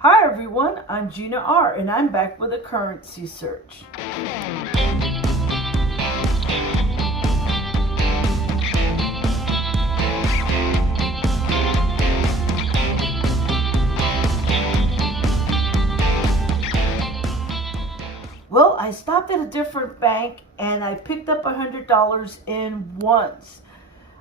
Hi everyone, I'm Gina R and I'm back with a currency search. Well, I stopped at a different bank and I picked up $100 in ones.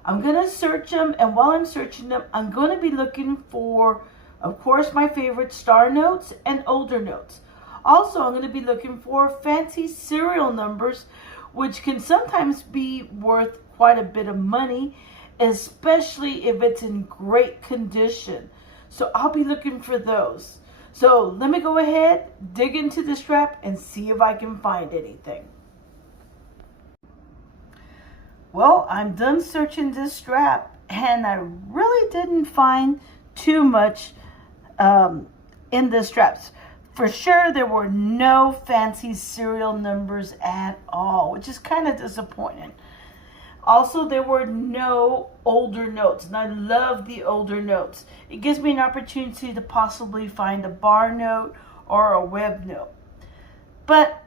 I'm going to search them, and while I'm searching them, I'm going to be looking for, of course, my favorite star notes and older notes. Also, I'm going to be looking for fancy serial numbers, which can sometimes be worth quite a bit of money, especially if it's in great condition. So I'll be looking for those. So let me go ahead, dig into the strap, and see if I can find anything. Well, I'm done searching this strap, and I really didn't find too much in the straps. For sure, there were no fancy serial numbers at all, which is kind of disappointing. Also, there were no older notes, and I love the older notes. It gives me an opportunity to possibly find a bar note or a web note. But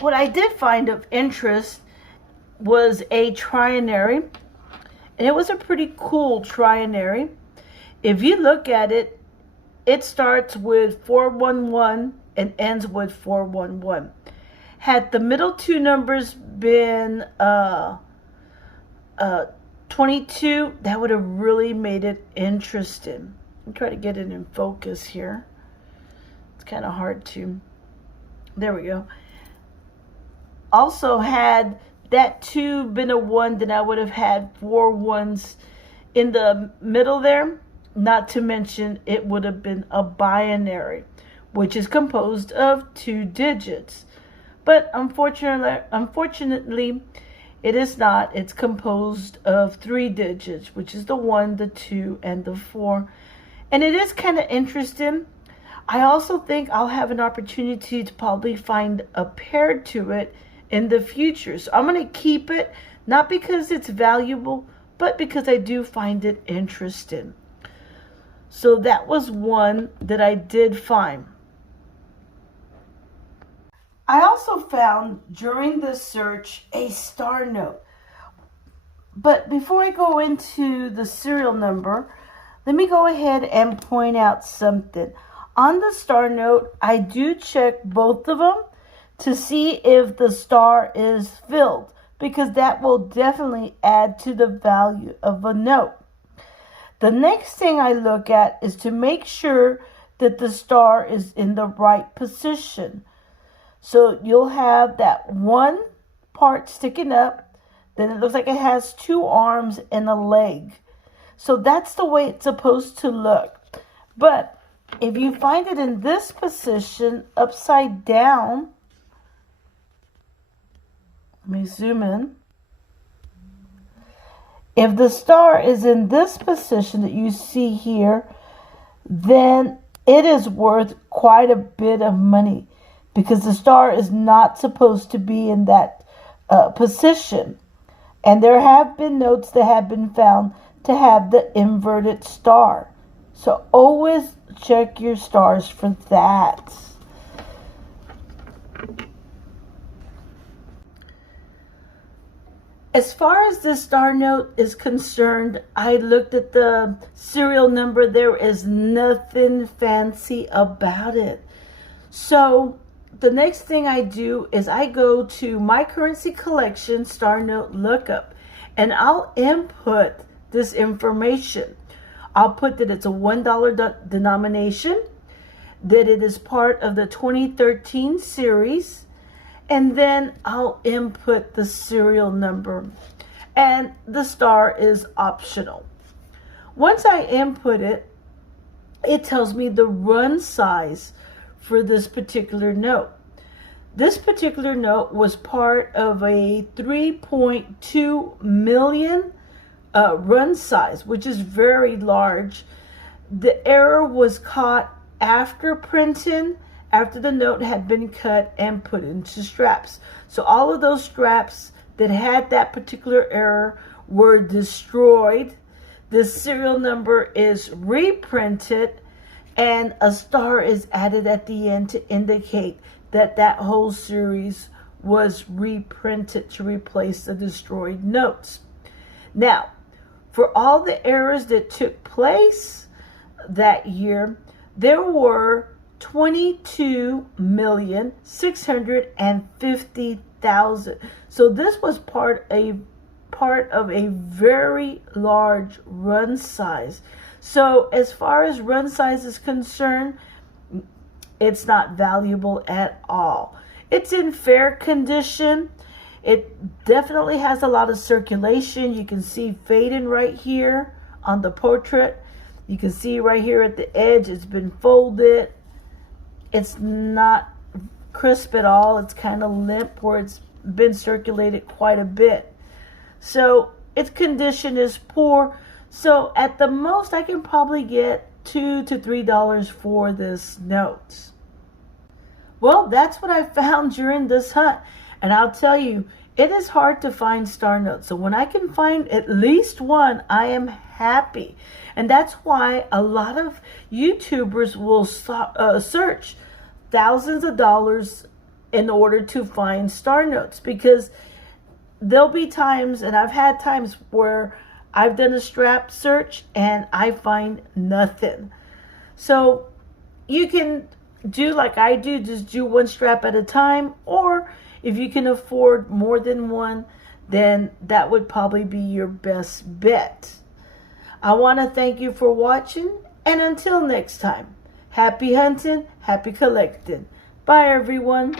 what I did find of interest was a trinary, and it was a pretty cool trinary. If you look at it, it starts with 411 and ends with 411. Had the middle two numbers been 22, that would have really made it interesting. I'm trying to get it in focus here. It's kind of hard to. There we go. Also, had that 2 been a 1, then I would have had 4 ones in the middle there. Not to mention, it would have been a binary, which is composed of 2 digits. But unfortunately, it is not. It's composed of 3 digits, which is the 1, the 2, and the 4. And it is kind of interesting. I also think I'll have an opportunity to probably find a pair to it in the future. So I'm going to keep it, not because it's valuable, but because I do find it interesting. So that was one that I did find. I also found during the search a star note. But before I go into the serial number, let me go ahead and point out something. On the star note, I do check both of them to see if the star is filled, because that will definitely add to the value of a note. The next thing I look at is to make sure that the star is in the right position. So you'll have that one part sticking up, then it looks like it has 2 arms and a leg. So that's the way it's supposed to look. But if you find it in this position, upside down, let me zoom in. If the star is in this position that you see here, then it is worth quite a bit of money, because the star is not supposed to be in that position. And there have been notes that have been found to have the inverted star. So always check your stars for that. As far as the star note is concerned, I looked at the serial number. There is nothing fancy about it. So the next thing I do is I go to my currency collection star note lookup, and I'll input this information. I'll put that it's a $1 denomination, that it is part of the 2013 series, and then I'll input the serial number, and the star is optional. Once I input it, it tells me the run size for this particular note. This particular note was part of a 3.2 million run size, which is very large. The error was caught after printing, after the note had been cut and put into straps. So all of those straps that had that particular error were destroyed. The serial number is reprinted, and a star is added at the end to indicate that that whole series was reprinted to replace the destroyed notes. Now, for all the errors that took place that year, there were 22,650,000. So this was part of a very large run size. So as far as run size is concerned, it's not valuable at all. It's in fair condition. It definitely has a lot of circulation. You can see fading right here on the portrait. You can see right here at the edge, it's been folded. It's not crisp at all. It's kind of limp where it's been circulated quite a bit. So its condition is poor. So at the most, I can probably get $2 to $3 for this note. Well, that's what I found during this hunt. And I'll tell you, it is hard to find star notes. So when I can find at least one, I am happy. And that's why a lot of YouTubers will search thousands of dollars in order to find star notes. Because there'll be times, and I've had times where I've done a strap search and I find nothing. So you can do like I do, just do one strap at a time, or if you can afford more than one, then that would probably be your best bet. I want to thank you for watching, and until next time, happy hunting, happy collecting. Bye everyone.